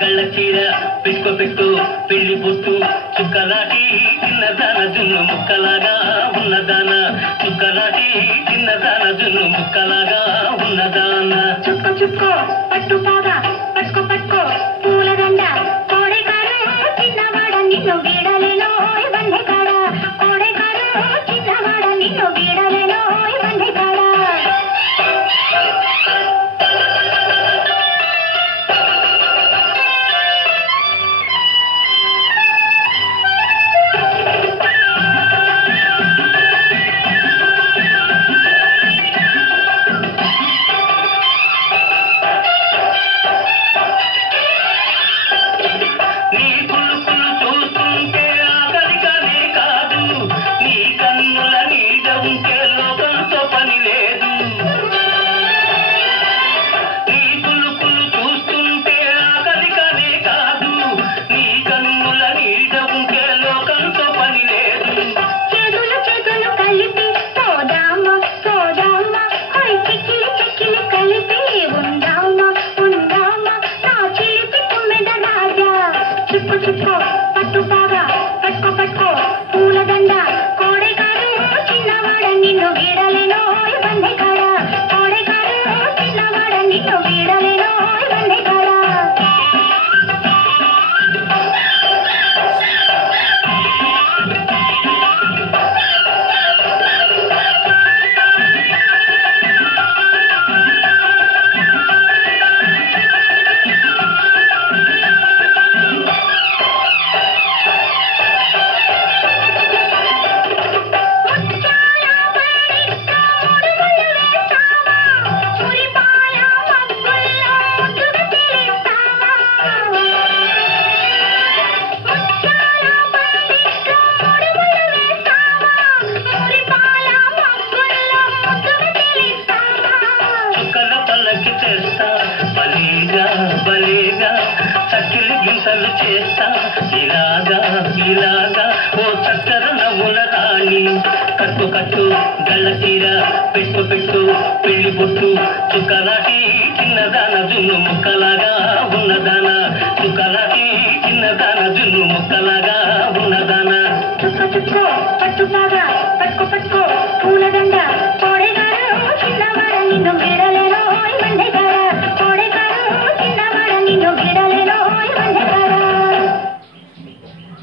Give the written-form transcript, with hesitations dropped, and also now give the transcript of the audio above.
గళ్ళ చీర పెట్టుకో పెట్టు పెళ్లి బొట్టు చుక్కలాటి చిన్నదాన జున్ను ముక్కలాగా ఉన్నదాన చుక్కలాటి చిన్నదాన జున్ను ముక్కలాగా ఉన్నదాన చుక్కో చుక్కో పట్టు పాగా పట్టుకో పట్టుకో పూలదండ కోడెకారు చిన్నవాడ నిన్ను వీడలేనో బంధెకాడ కోడెకారు చిన్నవాడ నిన్ను వీడలేనో బంధెకాడ చుక్కో పట్టు పాగా పట్టుకో పట్టుకో పూలదండ కోడెకారు చిన్నవాడ నిన్ను వీడలేనో బంధెకాడ కోడెకారు చిన్నవాడ నిన్ను వీడలేనో బంధెకాడ బలేగా చక్కెర గింతలు చేస్తా ఇలాగా ఇలాగా ఓ చక్కెర నవ్వుల రాణి కట్టు కట్టు గళ్ళ చీర పెట్టు పెట్టు పెళ్లి బొట్టు చుక్కలాటి చిన్నదాన జున్ను ముక్కలాగా ఉన్నదాన చుక్కలాటి చిన్నదాన జున్ను ముక్కలాగా ఉన్నదాన చుక్కో చుక్కో పట్టు పాగా